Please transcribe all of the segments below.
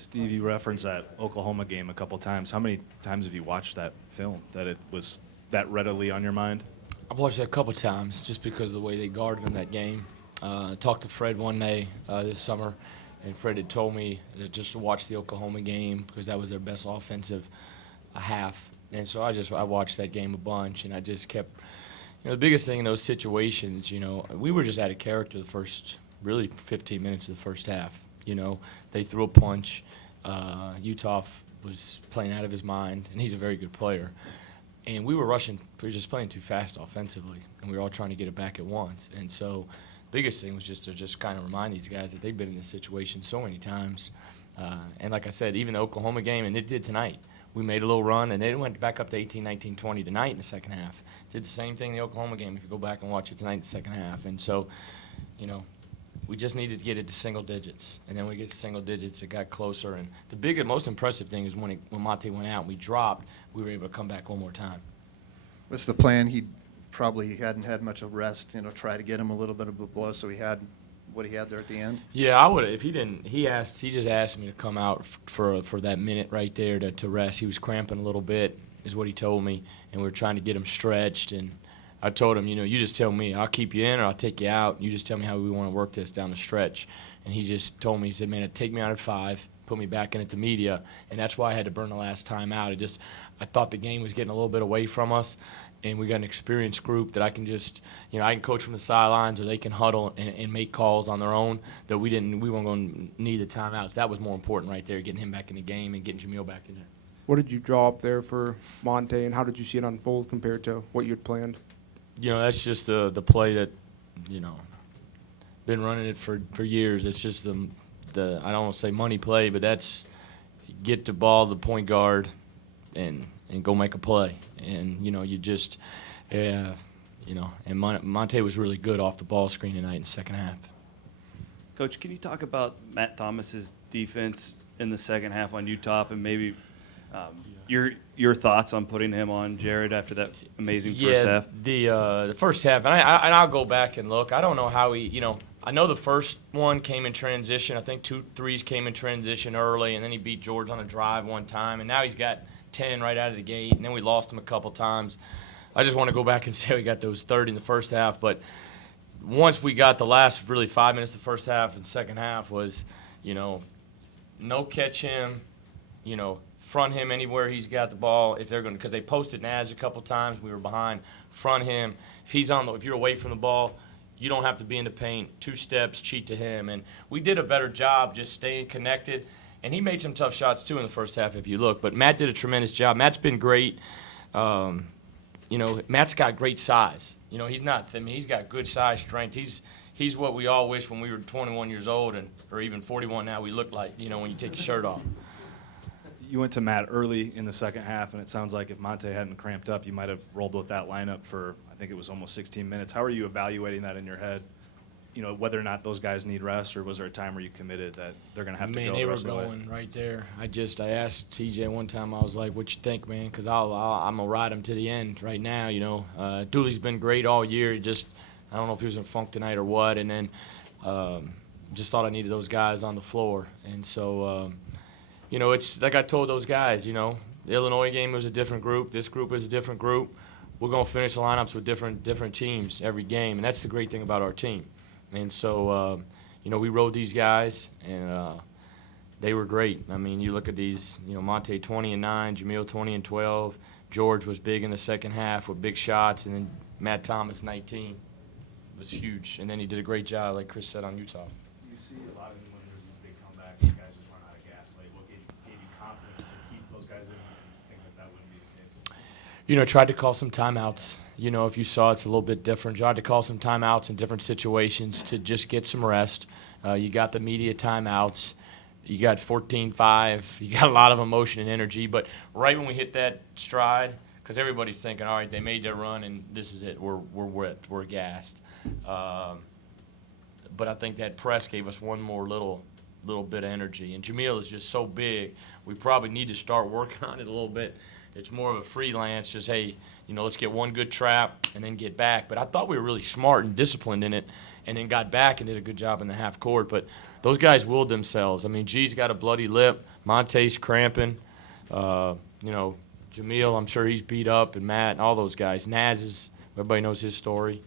Steve, you referenced that Oklahoma game a couple times. How many times have you watched that film that it was that readily on your mind? I've watched it a couple times just because of the way they guarded in that game. I talked to Fred one day this summer, and Fred had told me just to watch the Oklahoma game because that was their best offensive half. And so I watched that game a bunch, and I just kept, the biggest thing in those situations, we were just out of character the first really 15 minutes of the first half. They threw a punch. Utah was playing out of his mind, and he's a very good player. And we were just playing too fast offensively, and we were all trying to get it back at once. And so the biggest thing was just to kind of remind these guys that they've been in this situation so many times. And like I said, even the Oklahoma game, and it did tonight, we made a little run, and they went back up to 18, 19, 20 tonight in the second half. Did the same thing in the Oklahoma game if you go back and watch it tonight in the second half. And so, we just needed to get it to single digits. And then when we get to single digits, it got closer. And the most impressive thing is when Monta went out and we dropped, we were able to come back one more time. What's the plan? He probably hadn't had much of rest, try to get him a little bit of a blow so he had what he had there at the end? Yeah, I would have. If he didn't, he just asked me to come out for that minute right there to rest. He was cramping a little bit, is what he told me, and we were trying to get him stretched. And I told him, you just tell me. I'll keep you in or I'll take you out. You just tell me how we want to work this down the stretch. And he just told me, he said, man, take me out at 5, put me back in at the media, and that's why I had to burn the last time out. I thought the game was getting a little bit away from us, and we got an experienced group that I can just, I can coach from the sidelines, or they can huddle and make calls on their own. That we weren't going to need the timeouts. That was more important right there, getting him back in the game and getting Jamil back in there. What did you draw up there for Monta, and how did you see it unfold compared to what you had planned? That's just the play that, been running it for years. It's just the I don't want to say money play, but that's get the ball to the point guard and go make a play. And, you just, and Monta was really good off the ball screen tonight in the second half. Coach, can you talk about Matt Thomas's defense in the second half on Utah, and maybe your thoughts on putting him on Jared after that amazing first half? The first half, and I'll go back and look. I don't know how he, I know the first one came in transition. I think 2 threes came in transition early, and then he beat George on a drive one time, and now he's got 10 right out of the gate, and then we lost him a couple times. I just want to go back and say we got those 30 in the first half, but once we got the last really 5 minutes of the first half and second half was, no catch him, front him anywhere he's got the ball if they're going to, because they posted nads a couple times, we were behind, front him. If you're away from the ball, you don't have to be in the paint, 2 steps, cheat to him. And we did a better job just staying connected. And he made some tough shots, too, in the first half, if you look. But Matt did a tremendous job. Matt's been great. Matt's got great size. He's not thin. He's got good size, strength. He's what we all wish when we were 21 years old or even 41 now we look like, when you take your shirt off. You went to Matt early in the second half, and it sounds like if Monta hadn't cramped up, you might have rolled with that lineup for, I think it was almost 16 minutes. How are you evaluating that in your head? Whether or not those guys need rest, or was there a time where you committed that they're going to have to go they the were rest of the way? going right there. I asked TJ one time, I was like, what you think, man? Because I'm going to ride him to the end right now, Dooley's been great all year. I don't know if he was in funk tonight or what, and then just thought I needed those guys on the floor. And so, it's like I told those guys, the Illinois game was a different group. This group is a different group. We're going to finish the lineups with different teams every game, and that's the great thing about our team. And so, we rode these guys, and they were great. I mean, you look at these, Monta 20 and 9, Jamil 20 and 12. George was big in the second half with big shots, and then Matt Thomas 19 was huge. And then he did a great job, like Chris said, on Utah. You see a lot of them when there's these big comebacks, these guys just run out of gas. Like, what gave you confidence to keep those guys in and think that wouldn't be the case? Tried to call some timeouts. If you saw, it's a little bit different. Tried to call some timeouts in different situations to just get some rest. You got the media timeouts. You got 14-5. You got a lot of emotion and energy. But right when we hit that stride, because everybody's thinking, all right, they made their run, and this is it. We're whipped. We're gassed. But I think that press gave us one more little bit of energy. And Jamil is just so big, we probably need to start working on it a little bit. It's more of a freelance, just, hey, let's get one good trap and then get back. But I thought we were really smart and disciplined in it. and then got back and did a good job in the half court. But those guys willed themselves. I mean, G's got a bloody lip. Monte's cramping. Jamil, I'm sure he's beat up, and Matt and all those guys. Naz is, everybody knows his story.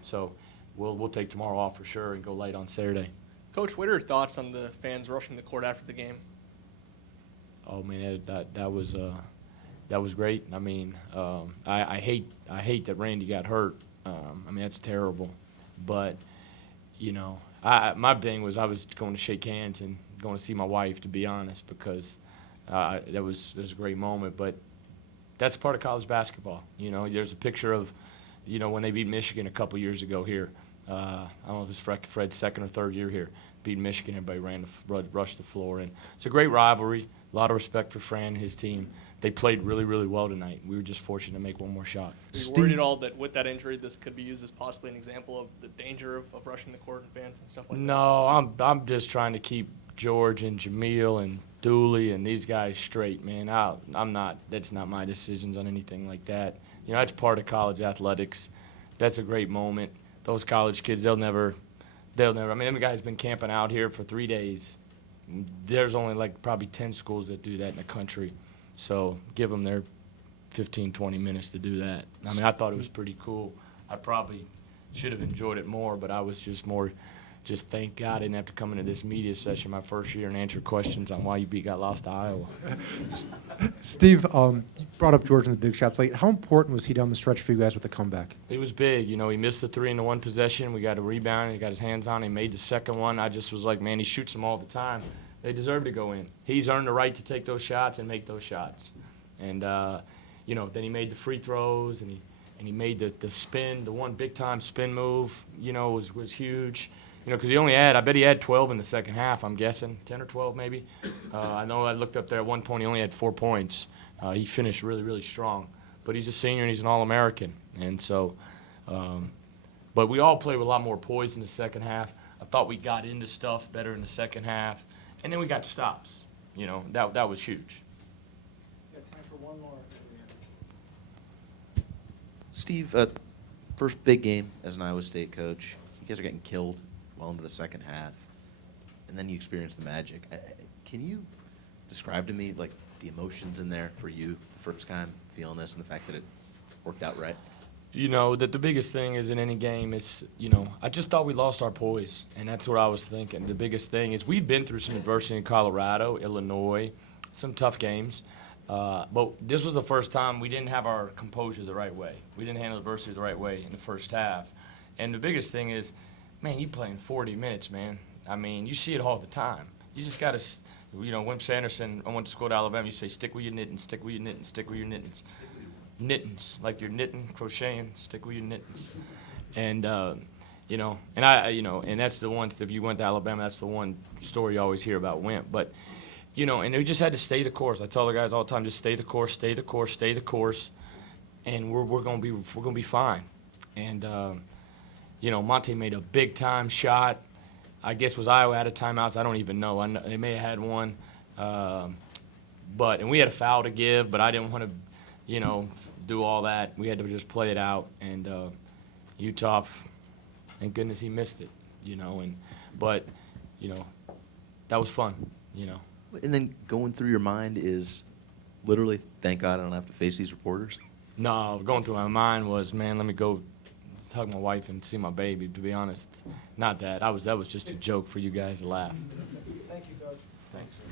So we'll take tomorrow off for sure and go light on Saturday. Coach, what are your thoughts on the fans rushing the court after the game? Oh man, that was great. I mean, I hate that Randy got hurt. I mean, that's terrible. But my thing was I was going to shake hands and going to see my wife, to be honest, because that was a great moment. But that's part of college basketball. There's a picture of when they beat Michigan a couple years ago here. I don't know if it's Fred's second or third year here. Beat Michigan, everybody rushed the floor, and it's a great rivalry. A lot of respect for Fran and his team. They played really, really well tonight. We were just fortunate to make one more shot. Are you worried at all that with that injury, this could be used as possibly an example of the danger of rushing the court and fans and stuff like that? No, I'm just trying to keep George and Jamil and Dooley and these guys straight, man. I'm not. That's not my decisions on anything like that. That's part of college athletics. That's a great moment. Those college kids, they'll never. I mean, them guys been camping out here for 3 days. There's only probably 10 schools that do that in the country. So give them their 15, 20 minutes to do that. I mean, I thought it was pretty cool. I probably should have enjoyed it more, but I was just thank God I didn't have to come into this media session my first year and answer questions on why you got lost to Iowa. Steve, you brought up George in the big shots late. How important was he down the stretch for you guys with the comeback? He was big. He missed the 3 in the one possession. We got a rebound. He got his hands on it. He made the second one. I just was like, man, he shoots them all the time. They deserve to go in. He's earned the right to take those shots and make those shots. And, then he made the free throws, and he made the spin, the one big-time spin move, was huge. Because I bet he had 12 in the second half, I'm guessing, 10 or 12 maybe. I know I looked up there at one point, he only had 4 points. He finished really, really strong. But he's a senior and he's an All-American. And so, but we all played with a lot more poise in the second half. I thought we got into stuff better in the second half. And then we got stops. That was huge. Got time for one more. Steve, first big game as an Iowa State coach. You guys are getting killed well into the second half, and then you experience the magic. Can you describe to me the emotions in there for you the first time feeling this and the fact that it worked out right? That the biggest thing is in any game is, I just thought we lost our poise, and that's what I was thinking. The biggest thing is we've been through some adversity in Colorado, Illinois, some tough games, but this was the first time we didn't have our composure the right way. We didn't handle adversity the right way in the first half. And the biggest thing is, man, you playing 40 minutes, man. I mean, you see it all the time. You just got to, Wimp Sanderson, I went to school at Alabama, you say, stick with your knitting, stick with your knitting, stick with your knittings. Knittings, like you're knitting, crocheting, stick with your knittings. And, and that's the one, if you went to Alabama, that's the one story you always hear about Wimp. But, and we just had to stay the course. I tell the guys all the time, just stay the course, stay the course, stay the course, and we're gonna be fine. And, Monte made a big-time shot. I guess was Iowa out of timeouts? I don't even know. They may have had one. And we had a foul to give, but I didn't want to, do all that. We had to just play it out. And Utah, thank goodness he missed it, But that was fun, And then going through your mind is literally, thank God I don't have to face these reporters? No, going through my mind was, man, let me go hug my wife and see my baby, to be honest. Not that. That was just a joke for you guys to laugh. Thank you, Coach. Thanks.